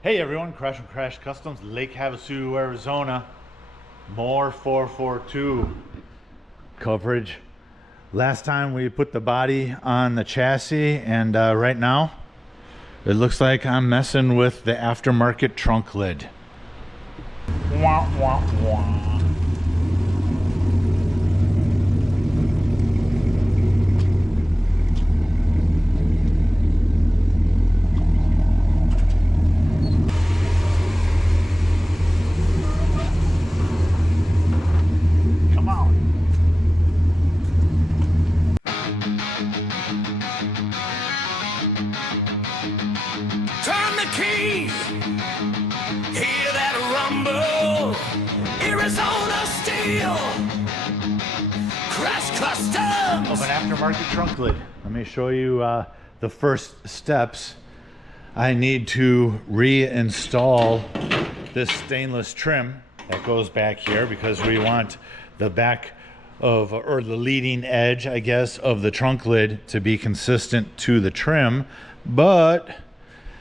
Hey everyone, Crash and Crash Customs, Lake Havasu, Arizona. More 442 coverage. Last time we put the body on the chassis, and right now it looks like I'm messing with the aftermarket trunk lid. Wah, wah, wah. Of an aftermarket trunk lid. Let me show you the first steps. I need to reinstall this stainless trim that goes back here because we want the back of, or the leading edge, I guess, of the trunk lid to be consistent to the trim. But,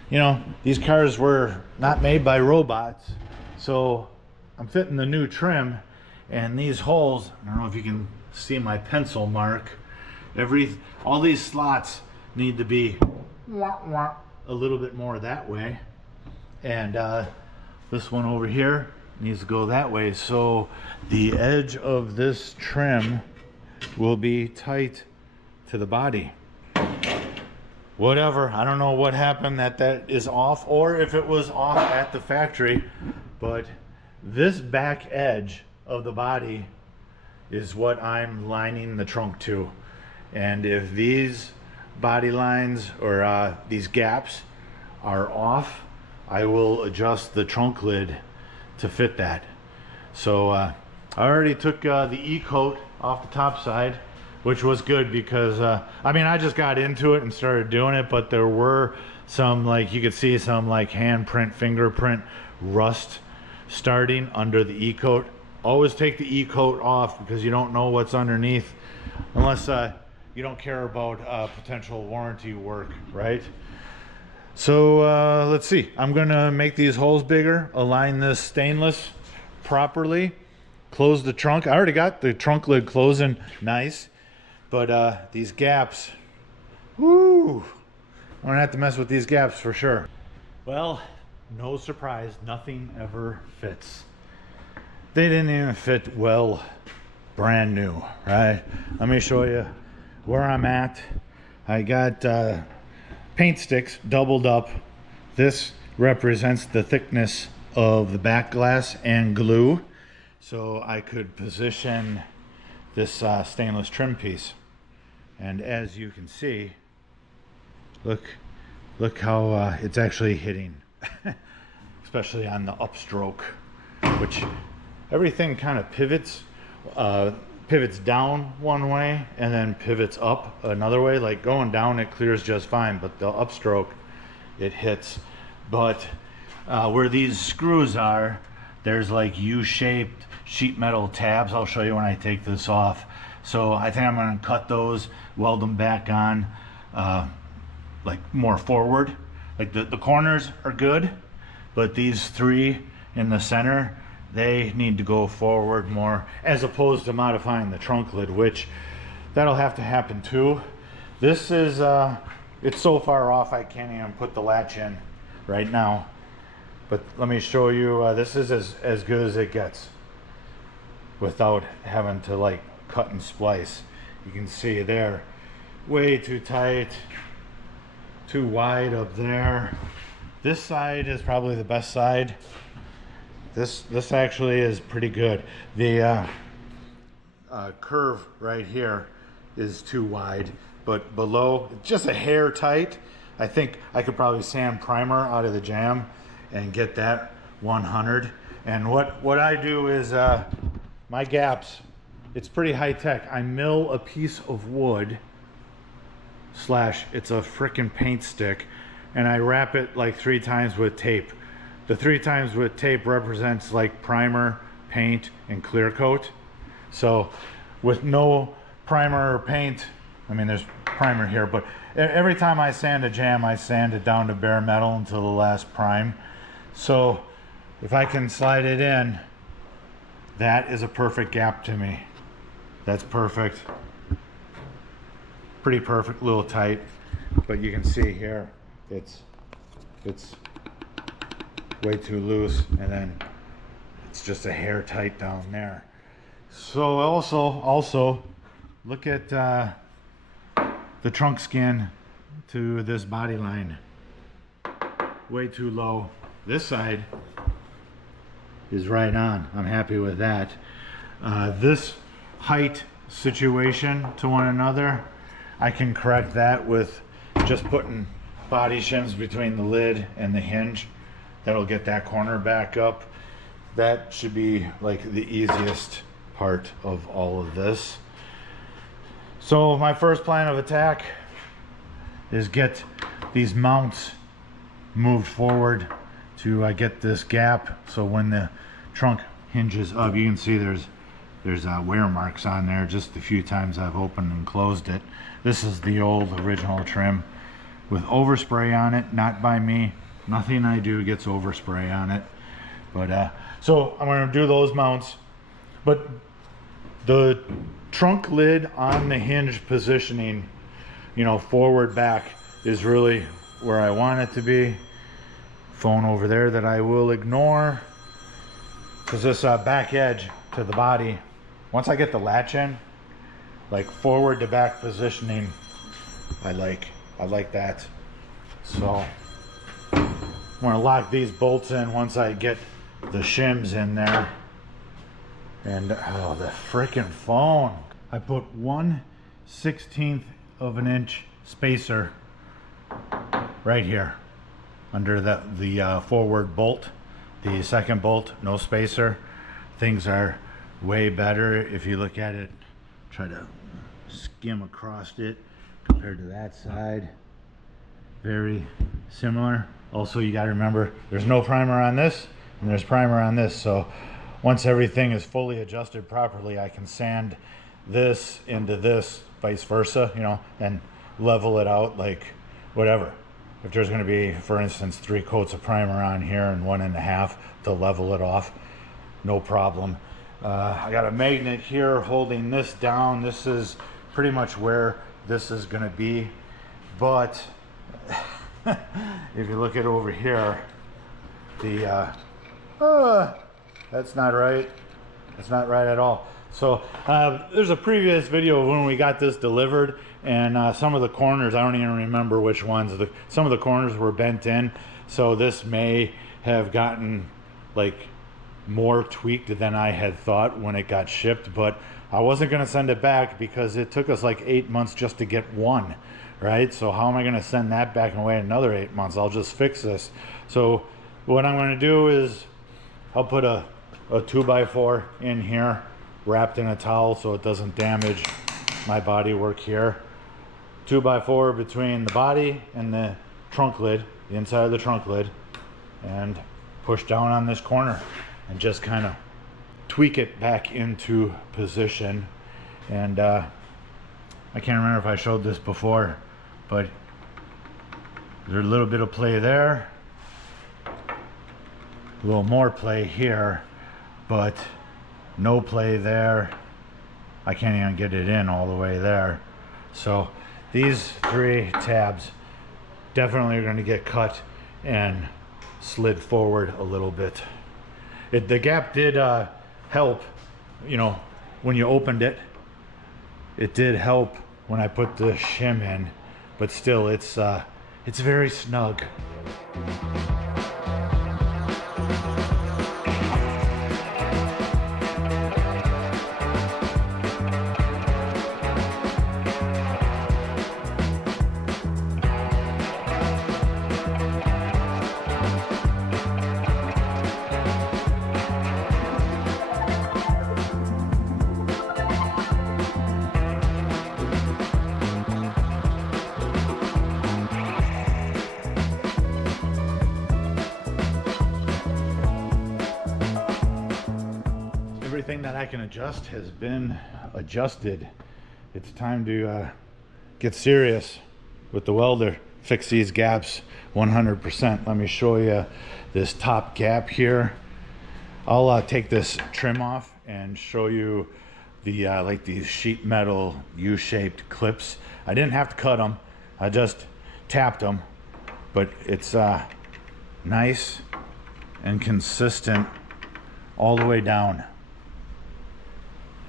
you know, these cars were not made by robots, so I'm fitting the new trim, and these holes, I don't know if you can see my pencil mark, all these slots need to be a little bit more that way, and this one over here needs to go that way, so the edge of this trim will be tight to the body. Whatever, I don't know what happened that is off, or if it was off at the factory, but this back edge of the body is what I'm lining the trunk to. And if these body lines or these gaps are off, I will adjust the trunk lid to fit that. So I already took the E-coat off the top side, which was good because I mean, I just got into it and started doing it, but there were some, like you could see some like handprint, fingerprint rust starting under the E-coat. Always take the E-coat off because you don't know what's underneath unless you don't care about potential warranty work, right? So let's see. I'm gonna make these holes bigger, align this stainless properly, close the trunk. I already got the trunk lid closing nice, but these gaps, whoo, I'm gonna have to mess with these gaps for sure. Well, no surprise, nothing ever fits. They didn't even fit well brand new, right? Let me show you where I'm at. I got paint sticks doubled up. This represents the thickness of the back glass and glue, so I could position this stainless trim piece. And as you can see, look how it's actually hitting, especially on the upstroke, which everything kind of pivots down one way and then pivots up another way. Like going down, it clears just fine, but the upstroke, it hits. But where these screws are, there's like U-shaped sheet metal tabs. I'll show you when I take this off. So I think I'm going to cut those, weld them back on, like more forward. Like the corners are good, but these three in the center, they need to go forward more, as opposed to modifying the trunk lid, which that'll have to happen too. This is it's so far off I can't even put the latch in right now, but let me show you. This is as good as it gets without having to like cut and splice. You can see there, way too tight, too wide up there. This side is probably the best side. This actually is pretty good. The curve right here is too wide, but below, just a hair tight. I think I could probably sand primer out of the jam and get that 100. And what I do is my gaps, it's pretty high tech. I mill a piece of wood, it's a frickin' paint stick, and I wrap it like 3 times with tape. The 3 times with tape represents like primer, paint, and clear coat. So with no primer or paint, I mean there's primer here, but every time I sand a jam, I sand it down to bare metal until the last prime. So if I can slide it in, that is a perfect gap to me. That's perfect. Pretty perfect, a little tight, but you can see here it's way too loose, and then it's just a hair tight down there. So also look at the trunk skin to this body line. Way too low. This side is right on. I'm happy with that. This height situation to one another, I can correct that with just putting body shims between the lid and the hinge. That'll get that corner back up. That should be like the easiest part of all of this. So my first plan of attack is get these mounts moved forward to get this gap, so when the trunk hinges up, you can see there's wear marks on there just a few times I've opened and closed it. This is the old original trim with overspray on it, not by me. Nothing I do gets overspray on it. But so I'm going to do those mounts. But the trunk lid on the hinge positioning, you know, forward back, is really where I want it to be. Phone over there that I will ignore, because this back edge to the body, once I get the latch in, like forward to back positioning, I like that. So I'm gonna lock these bolts in once I get the shims in there. And oh, the freaking phone. I put 1/16 of an inch spacer right here under the forward bolt. The second bolt, no spacer. Things are way better if you look at it. Try to skim across it compared to that side. Very similar. Also, you got to remember there's no primer on this and there's primer on this, so once everything is fully adjusted properly, I can sand this into this, vice versa, you know, and level it out like whatever. If there's going to be, for instance, 3 coats of primer on here and 1.5 to level it off, no problem. I got a magnet here holding this down. This is pretty much where this is going to be, but if you look at over here, the that's not right. That's not right at all. So there's a previous video of when we got this delivered, and some of the corners, I don't even remember which ones, some of the corners were bent in, so this may have gotten like more tweaked than I had thought when it got shipped. But I wasn't going to send it back because it took us like 8 months just to get one, right? So how am I going to send that back and wait another 8 months? I'll just fix this. So what I'm going to do is I'll put a 2x4 in here wrapped in a towel so it doesn't damage my bodywork here. 2x4 between the body and the trunk lid, the inside of the trunk lid, and push down on this corner and just kind of tweak it back into position. And I can't remember if I showed this before, but there's a little bit of play there, a little more play here, but no play there. I can't even get it in all the way there. So these 3 tabs definitely are going to get cut and slid forward a little bit. The gap did help, you know, when you opened it. It did help when I put the shim in, but still it's very snug. Everything that I can adjust has been adjusted. It's time to get serious with the welder. fix these gaps 100%. Let me show you this top gap here. I'll take this trim off and show you the like these sheet metal U-shaped clips. I didn't have to cut them, I just tapped them, but it's nice and consistent all the way down.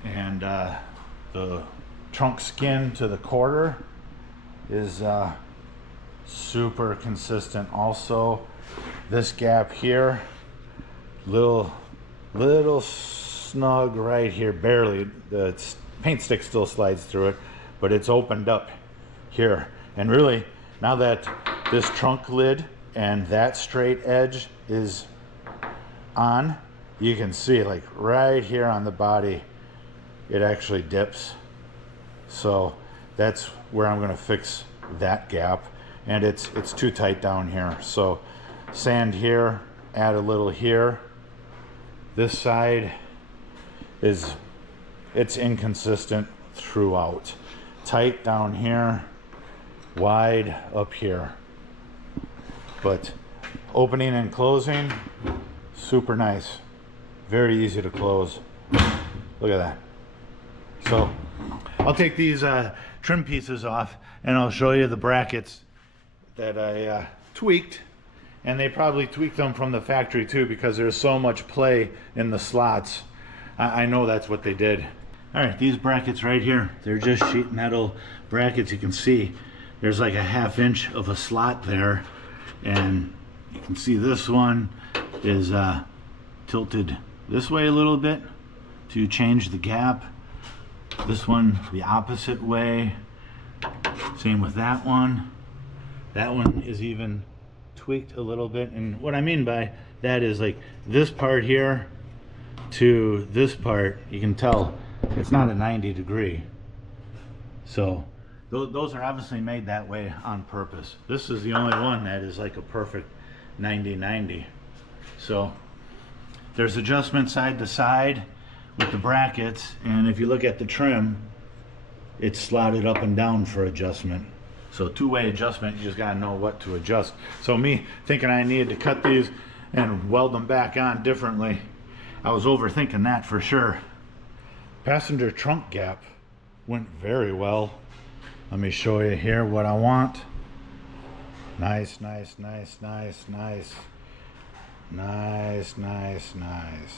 And the trunk skin to the quarter is super consistent. Also, this gap here, little snug right here, barely. The paint stick still slides through it, but it's opened up here. And really, now that this trunk lid and that straight edge is on, you can see like right here on the body, it actually dips. So that's where I'm going to fix that gap, and it's too tight down here. So sand here, add a little here. This side it's inconsistent throughout. Tight down here, wide up here. But opening and closing, super nice. Very easy to close. Look at that. So I'll take these trim pieces off and I'll show you the brackets that I tweaked. And they probably tweaked them from the factory too, because there's so much play in the slots. I know that's what they did. All right, these brackets right here, they're just sheet metal brackets. You can see there's like a 1/2 inch of a slot there. And you can see this one is tilted this way a little bit to change the gap. This one the opposite way. Same with that one. That one is even tweaked a little bit. And what I mean by that is like this part here to this part, you can tell it's not a 90 degree. So those are obviously made that way on purpose. This is the only one that is like a perfect 90-90. So there's adjustment side to side with the brackets, and if you look at the trim, it's slotted up and down for adjustment. So two-way adjustment, you just gotta know what to adjust. So me thinking I needed to cut these and weld them back on differently, I was overthinking that for sure. Passenger trunk gap went very well. Let me show you here what I want. Nice, nice, nice, nice, nice. Nice, nice, nice.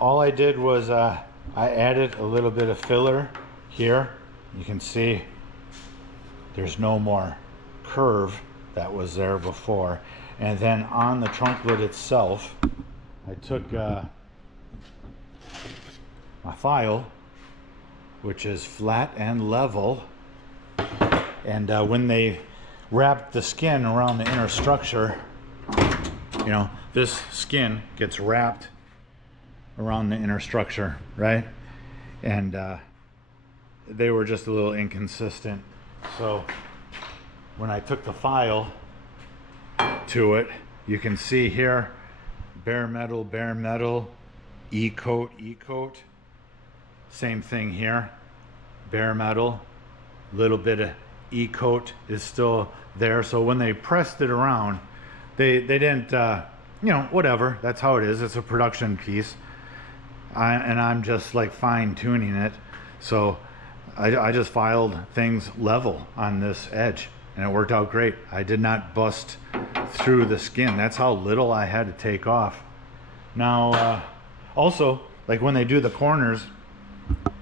All I did was I added a little bit of filler here. You can see there's no more curve that was there before. And then on the trunk lid itself, I took my file, which is flat and level, and when they wrapped the skin around the inner structure, you know, this skin gets wrapped around the inner structure, right? And they were just a little inconsistent. So when I took the file to it, you can see here, bare metal, E-coat, E-coat. Same thing here, bare metal, little bit of E-coat is still there. So when they pressed it around, they didn't, you know, whatever, that's how it is. It's a production piece. And I'm just like fine tuning it. So I just filed things level on this edge and it worked out great. I did not bust through the skin. That's how little I had to take off. Now, also, like when they do the corners,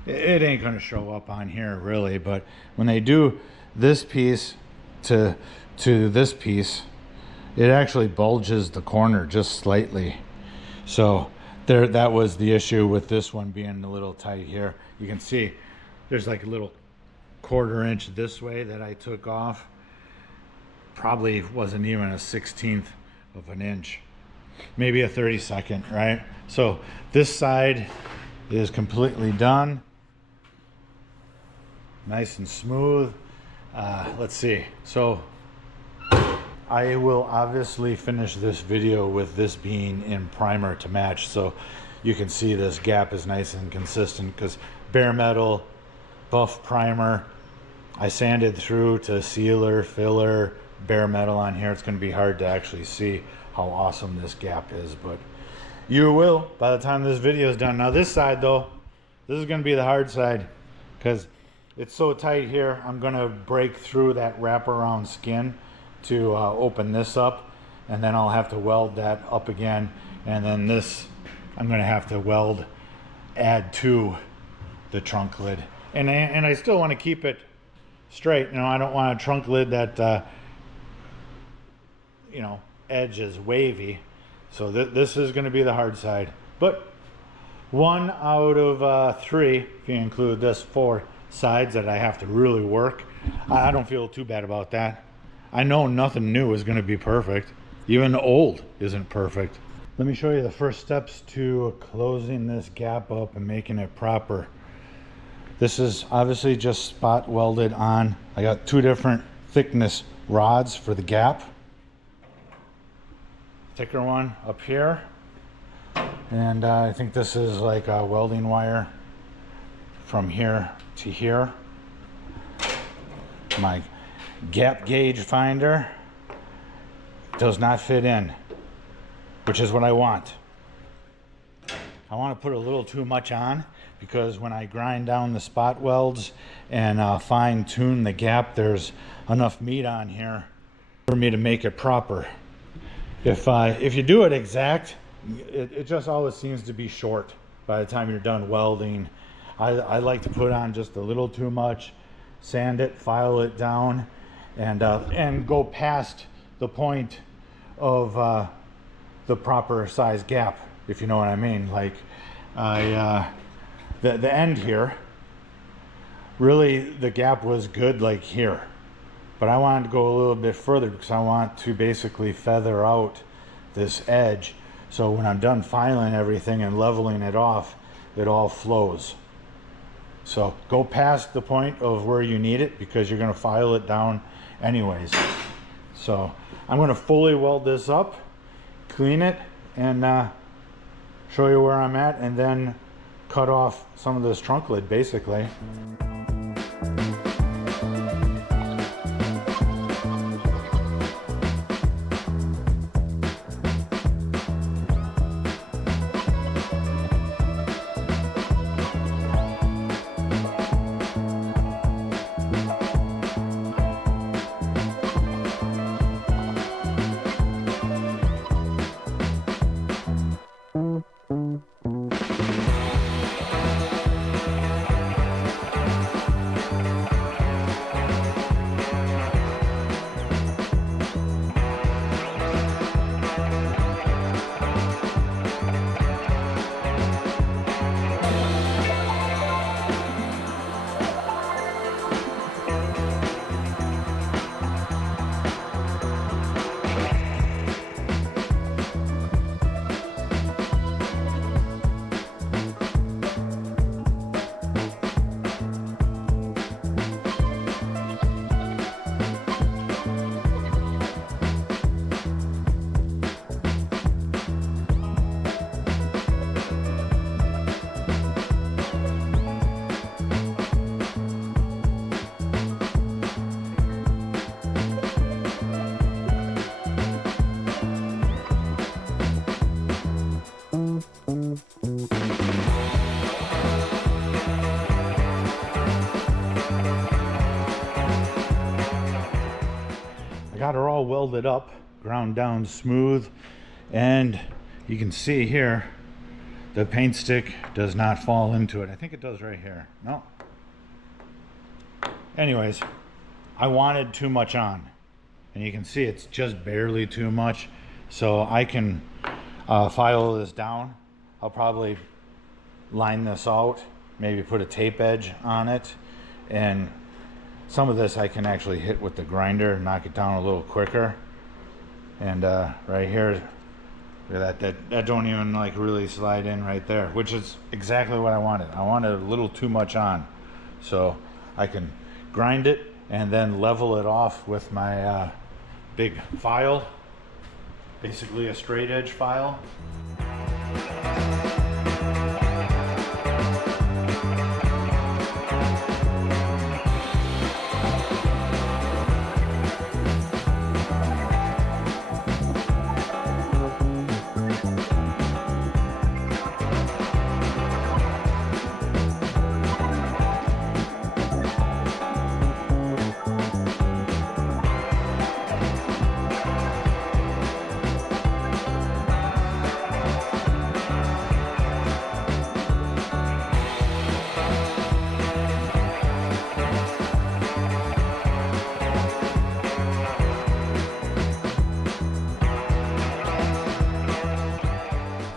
it ain't gonna show up on here really, but when they do this piece to this piece, it actually bulges the corner just slightly. So there, that was the issue with this one being a little tight here. You can see there's like a little 1/4 inch this way that I took off. Probably wasn't even a 1/16 of an inch, maybe a 32nd, right? So this side is completely done, nice and smooth. Let's see, so I will obviously finish this video with this being in primer to match, so you can see this gap is nice and consistent because bare metal, buff primer, I sanded through to sealer, filler, bare metal on here. It's going to be hard to actually see how awesome this gap is, but you will by the time this video is done. Now this side though, this is going to be the hard side because it's so tight here. I'm going to break through that wraparound skin to open this up, and then I'll have to weld that up again, and then this I'm going to have to add to the trunk lid, and I still want to keep it straight. You know, I don't want a trunk lid that you know, edge is wavy. So this is going to be the hard side, but 1 out of 3, if you include this 4 sides that I have to really work. I don't feel too bad about that. I know nothing new is going to be perfect. Even old isn't perfect. Let me show you the first steps to closing this gap up and making it proper. This is obviously just spot welded on. I got 2 different thickness rods for the gap. Thicker one up here, and I think this is like a welding wire from here to here. My gap gauge finder does not fit in, which is what I want. I want to put a little too much on because when I grind down the spot welds and fine tune the gap, there's enough meat on here for me to make it proper. If you do it exact, it just always seems to be short by the time you're done welding. I like to put on just a little too much, sand it, file it down, and go past the point of the proper size gap, if you know what I mean. Like the end here, really the gap was good like here. But I wanted to go a little bit further because I want to basically feather out this edge. So when I'm done filing everything and leveling it off, it all flows. So go past the point of where you need it because you're going to file it down anyways. So I'm going to fully weld this up, clean it, and show you where I'm at, and then cut off some of this trunk lid basically. I got her all welded up, ground down smooth, and you can see here the paint stick does not fall into it. I think it does right here. No. Anyways, I wanted too much on, and you can see it's just barely too much, so I can file this down. I'll probably line this out, maybe put a tape edge on it, and some of this I can actually hit with the grinder and knock it down a little quicker. And right here, look at that don't even like really slide in right there, which is exactly what I wanted. I wanted a little too much on, so I can grind it and then level it off with my big file, basically a straight edge file.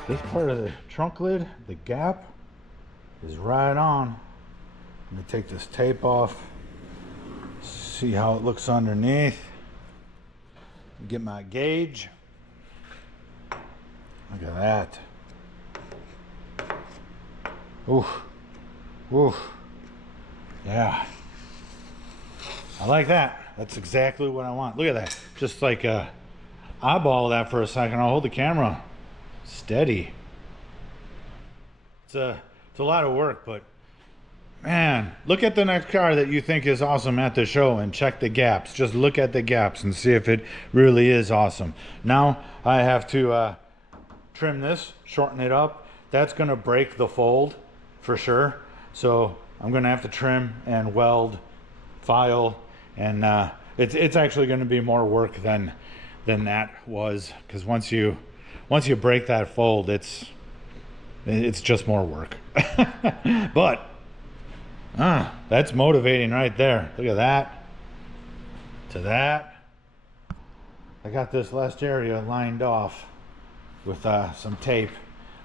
This part of the trunk lid, the gap is right on. Let me take this tape off, see how it looks underneath. Get my gauge. Look at that. Oof. Oof. Yeah. I like that. That's exactly what I want. Look at that. Just like eyeball that for a second. I'll hold the camera steady. It's a lot of work, but man, look at the next car that you think is awesome at the show and check the gaps. Just look at the gaps and see if it really is awesome. Now I have to trim this, shorten it up. That's going to break the fold for sure. So I'm going to have to trim and weld, file, and it's actually going to be more work than that was, because once you break that fold, it's just more work. But that's motivating right there. Look at that to that. I got this last area lined off with some tape.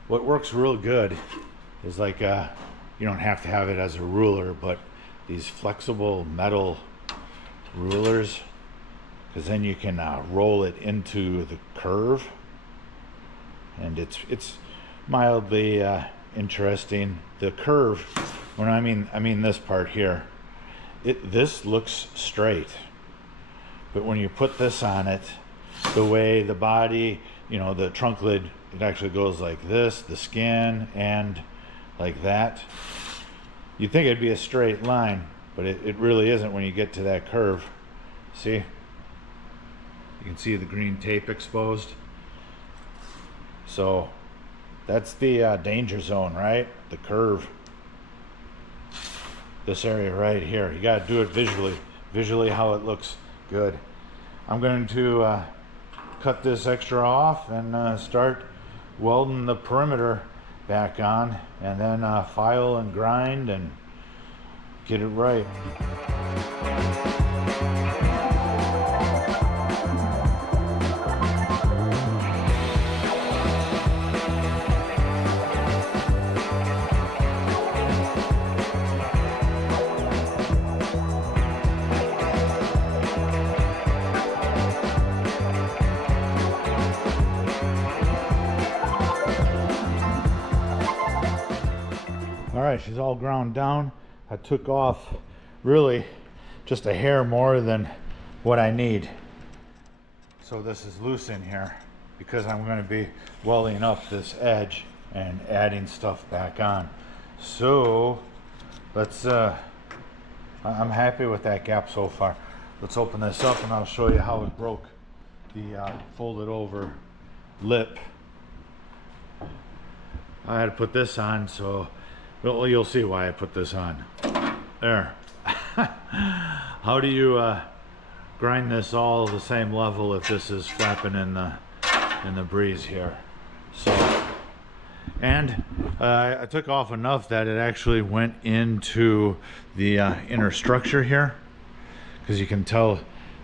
What works real good is like you don't have to have it as a ruler, but these flexible metal rulers, because then you can roll it into the curve, and it's mildly interesting. The curve, when I mean this part here, this looks straight, but when you put this on it, the way the body, you know, the trunk lid, it actually goes like this, the skin, and like that. You'd think it'd be a straight line, but it really isn't when you get to that curve. See? You can see the green tape exposed. So that's the danger zone, right? The curve. This area right here. You got to do it visually how it looks good. I'm going to cut this extra off and start welding the perimeter back on, and then file and grind and get it right. Alright, she's all ground down. I took off really just a hair more than what I need. So this is loose in here because I'm going to be welding up this edge and adding stuff back on. So let's I'm happy with that gap so far. Let's open this up and I'll show you how it broke the folded over lip. I had to put this on, so well, you'll see why I put this on. There. How do you grind this all the same level if this is flapping in the breeze here? So, and I took off enough that it actually went into the inner structure here, because you can tell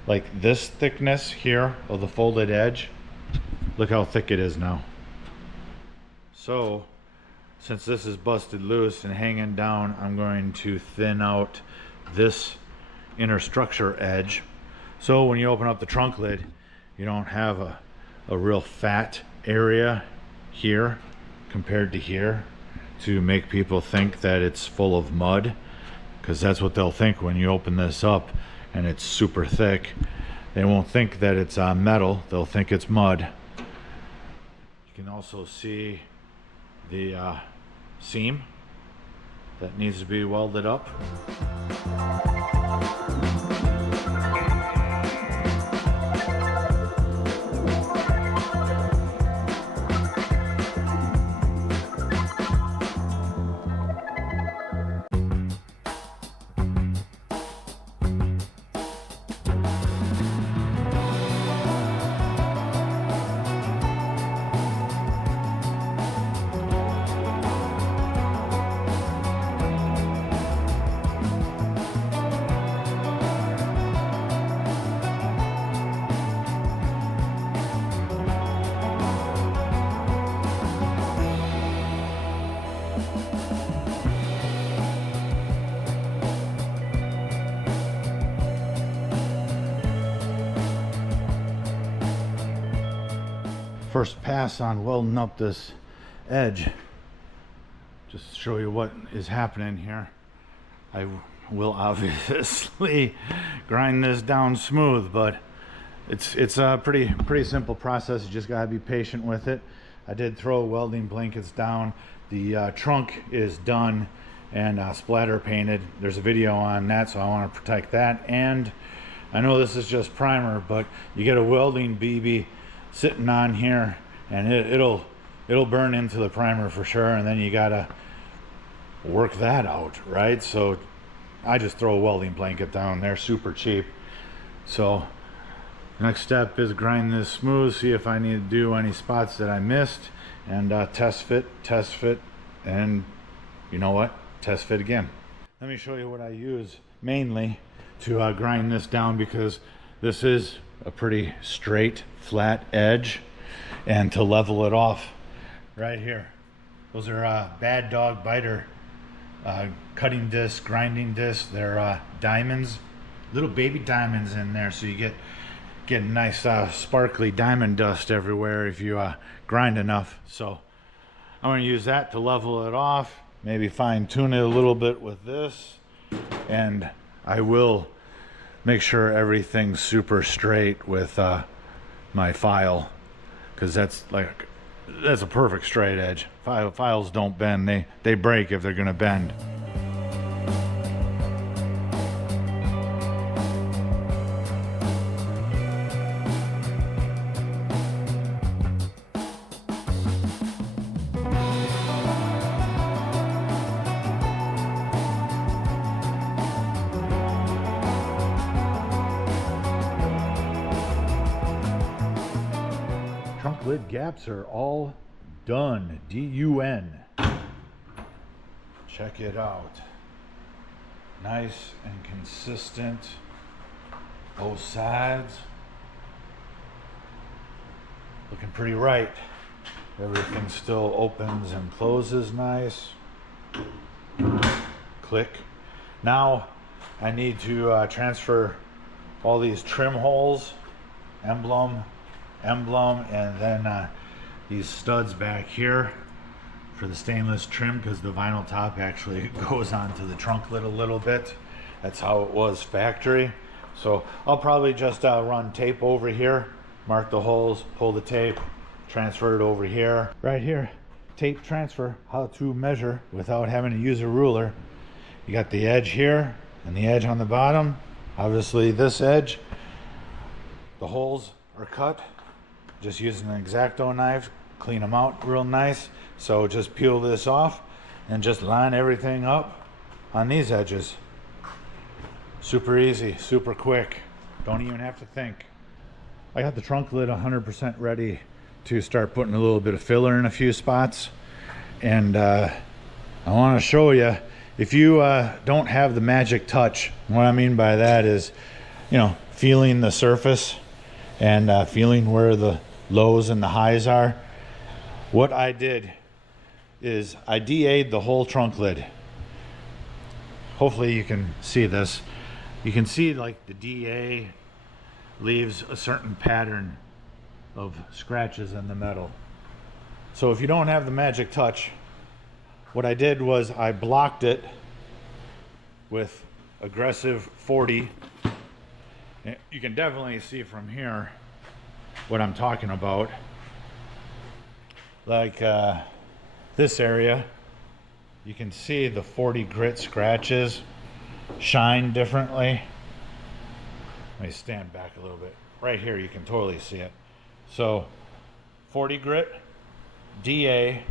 like this thickness here of the folded edge. Look how thick it is now. So since this is busted loose and hanging down, I'm going to thin out this inner structure edge. So when you open up the trunk lid, you don't have a real fat area here compared to here to make people think that it's full of mud, because that's what they'll think when you open this up and it's super thick. They won't think that it's metal, they'll think it's mud. You can also see the seam that needs to be welded up. first pass on welding up this edge. Just to show you what is happening here. I will obviously grind this down smooth, but it's a pretty simple process. You just gotta be patient with it. I did throw welding blankets down. The trunk is done and splatter painted. There's a video on that, so I want to protect that. And I know this is just primer, but you get a welding BB sitting on here, and it'll burn into the primer for sure, and then you gotta work that out, right? So I just throw a welding blanket down there, super cheap. So next step is grind this smooth, see if I need to do any spots that I missed, and test fit, and you know what? Test fit again. Let me show you what I use mainly to grind this down, because this is a pretty straight, flat edge, and to level it off right here. Those are Bad Dog Biter cutting discs, grinding discs. They're diamonds, little baby diamonds in there, so you get nice sparkly diamond dust everywhere if you grind enough. So I'm going to use that to level it off, maybe fine tune it a little bit with this, and I will make sure everything's super straight with my file, because that's a perfect straight edge. Files don't bend, they break if they're going to bend. Trunk lid gaps are all done. D-U-N. Check it out. Nice and consistent. Both sides. Looking pretty right. Everything still opens and closes nice. Click. Now I need to transfer all these trim holes, emblem, and then these studs back here for the stainless trim, because the vinyl top actually goes onto the trunk lid a little bit. That's how it was factory. So I'll probably just run tape over here, mark the holes, pull the tape, transfer it over here. Right here, tape transfer, how to measure without having to use a ruler. You got the edge here and the edge on the bottom. Obviously this edge, the holes are cut. Just using an X-Acto knife, clean them out real nice. So just peel this off and just line everything up on these edges. Super easy, super quick. Don't even have to think. I got the trunk lid 100% ready to start putting a little bit of filler in a few spots. And I want to show you, if you don't have the magic touch, what I mean by that is, you know, feeling the surface and feeling where the lows and the highs are. What I did is I DA'd the whole trunk lid. Hopefully you can see this. You can see like the DA leaves a certain pattern of scratches in the metal. So if you don't have the magic touch, what I did was I blocked it with aggressive 40. You can definitely see from here what I'm talking about. Like this area, you can see the 40 grit scratches shine differently. Let me stand back a little bit. Right here you can totally see it. So 40 grit, DA,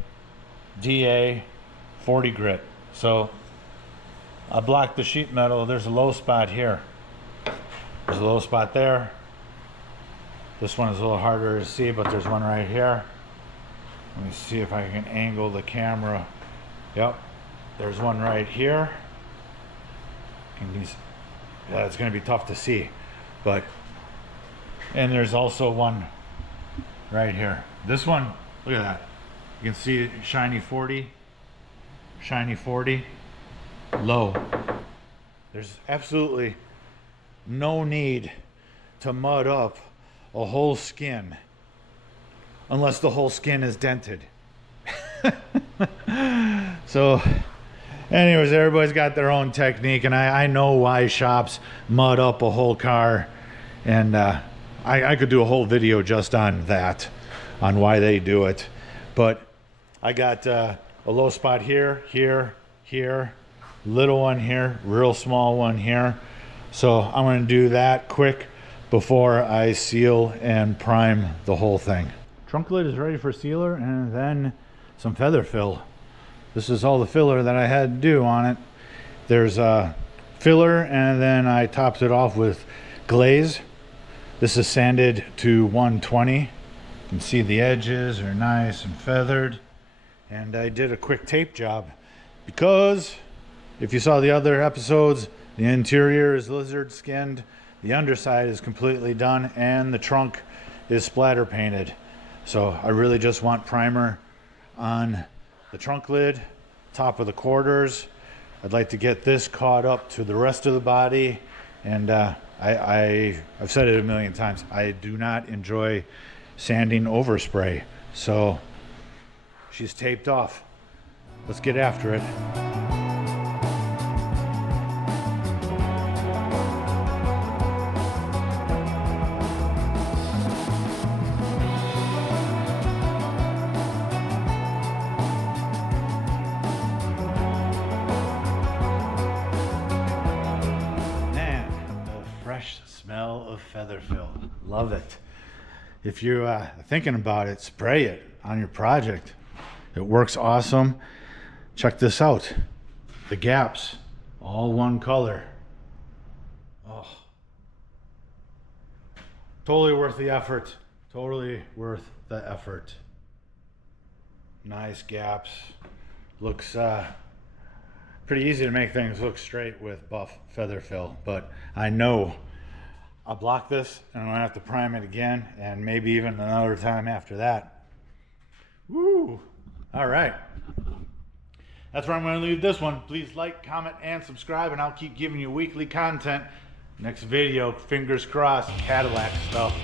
40 grit. So I blocked the sheet metal. There's a low spot here. There's a low spot there. This one is a little harder to see, but there's one right here. Let me see if I can angle the camera. Yep, there's one right here. Yeah, it's going to be tough to see, but and there's also one right here. This one, look at that. You can see shiny 40, low. There's absolutely no need to mud up a whole skin unless the whole skin is dented. So anyways, everybody's got their own technique, and I know why shops mud up a whole car, and I could do a whole video just on that, on why they do it. But I got a low spot here, here, here, little one here, real small one here. So I'm going to do that quick before I seal and prime the whole thing. Trunk lid is ready for sealer, and then some feather fill. This is all the filler that I had to do on it. There's a filler, and then I topped it off with glaze. This is sanded to 120. You can see the edges are nice and feathered. And I did a quick tape job because if you saw the other episodes, the interior is lizard skinned, the underside is completely done, and the trunk is splatter painted. So I really just want primer on the trunk lid, top of the quarters. I'd like to get this caught up to the rest of the body, and I've said it a million times, I do not enjoy sanding overspray. So she's taped off. Let's get after it. Smell of feather fill. Love it. If you're thinking about it, spray it on your project. It works awesome. Check this out. The gaps, all one color. Oh, totally worth the effort. Totally worth the effort. Nice gaps. Looks pretty easy to make things look straight with buff feather fill, but I know I'll block this and I'm gonna have to prime it again, and maybe even another time after that. Woo! All right. That's where I'm gonna leave this one. Please like, comment, and subscribe, and I'll keep giving you weekly content. Next video, fingers crossed, Cadillac stuff.